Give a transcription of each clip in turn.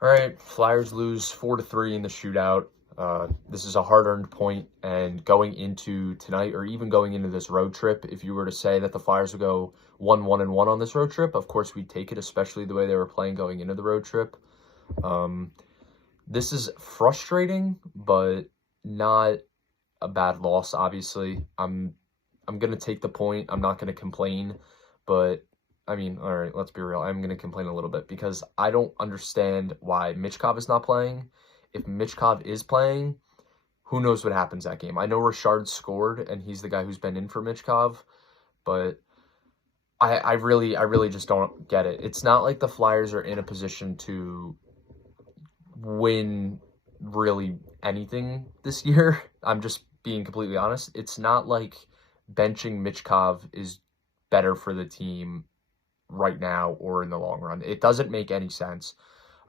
All right, Flyers lose 4-3 in the shootout. This is a hard-earned point, and going into tonight, or even going into this road trip, if you were to say that the Flyers would go 1-1-1 on this road trip, of course we'd take it, especially the way they were playing going into the road trip. This is frustrating, but not a bad loss, obviously. I'm going to take the point. I'm not going to complain, but I mean, all right, let's be real. I'm going to complain a little bit because I don't understand why Michkov is not playing. If Michkov is playing, who knows what happens that game. I know Richard scored, and he's the guy who's been in for Michkov, but I really just don't get it. It's not like the Flyers are in a position to win really anything this year. I'm just being completely honest. It's not like benching Michkov is better for the team right now or in the long run. It doesn't make any sense.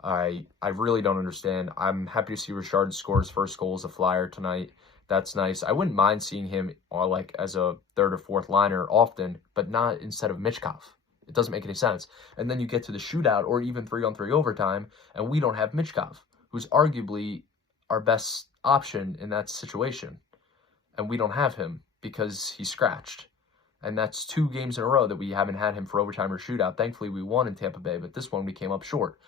I really don't understand. I'm happy to see Richard score his first goal as a Flyer tonight. That's nice. I wouldn't mind seeing him like as a third or fourth liner often, but not instead of Michkov. It doesn't make any sense. And then you get to the shootout or even 3-on-3 overtime, and we don't have Michkov, who's arguably our best option in that situation. And we don't have him because he's scratched. And that's 2 games in a row that we haven't had him for overtime or shootout. Thankfully, we won in Tampa Bay, but this one we came up short.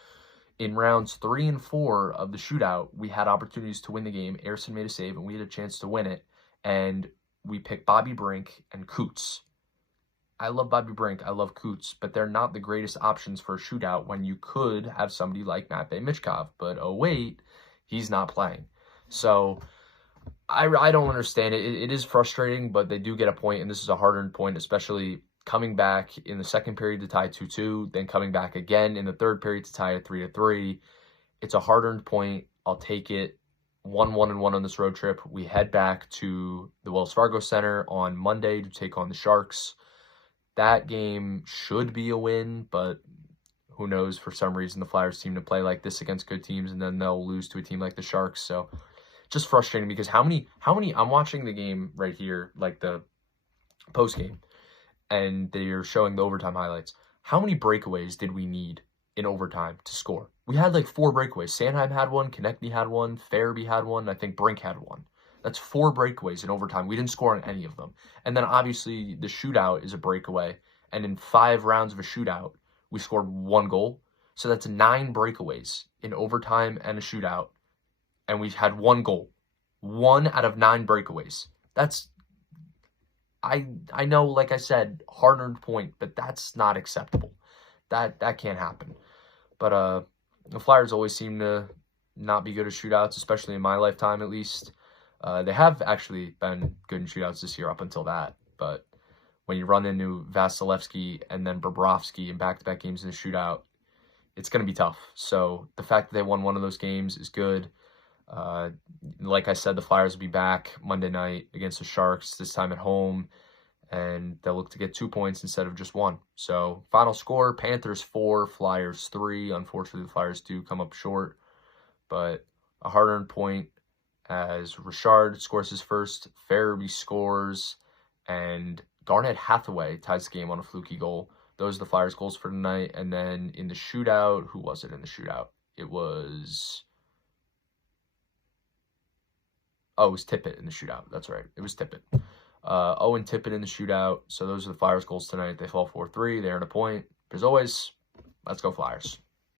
In rounds 3 and 4 of the shootout, we had opportunities to win the game. 𝐅𝐸𝐿 made a save, and we had a chance to win it. And we picked Bobby Brink and 𝐊𝐂. I love Bobby Brink. I love 𝐊𝐂, but they're not the greatest options for a shootout when you could have somebody like Matvei Michkov. But oh, wait, he's not playing. So I don't understand it. It is frustrating, but they do get a point, and this is a hard-earned point, especially coming back in the second period to tie 2-2, then coming back again in the third period to tie it 3-3. It's a hard-earned point. I'll take it. 1-1-1 on this road trip. We head back to the Wells Fargo Center on Monday to take on the Sharks. That game should be a win, but who knows? For some reason, the Flyers seem to play like this against good teams, and then they'll lose to a team like the Sharks. So just frustrating because how many, I'm watching the game right here, like the post game, and they're showing the overtime highlights. How many breakaways did we need in overtime to score? We had like 4 breakaways. Sanheim had one, Konecny had one, Farabee had one, I think Brink had one. That's 4 breakaways in overtime. We didn't score on any of them. And then obviously the shootout is a breakaway, and in 5 rounds of a shootout, we scored 1 goal. So that's 9 breakaways in overtime and a shootout, and we had 1 goal. 1 out of 9 breakaways. That's, I know, like I said, hard-earned point, but that's not acceptable. That can't happen. But the Flyers always seem to not be good at shootouts, especially in my lifetime at least. They have actually been good in shootouts this year up until that, but when you run into Vasilevsky and then Bobrovsky in back-to-back games in the shootout, it's going to be tough. So the fact that they won one of those games is good. Like I said, the Flyers will be back Monday night against the Sharks, this time at home, and they'll look to get 2 points instead of just 1. So final score, Panthers 4, Flyers 3. Unfortunately, the Flyers do come up short, but a hard-earned point as Richard scores his first, Farabee scores, and Garnet Hathaway ties the game on a fluky goal. Those are the Flyers' goals for tonight. And then in the shootout, who was it in the shootout? It was Tippett in the shootout. That's right. It was Tippett. Owen Tippett in the shootout. So those are the Flyers' goals tonight. They fall 4-3. They earn a point. As always, let's go Flyers.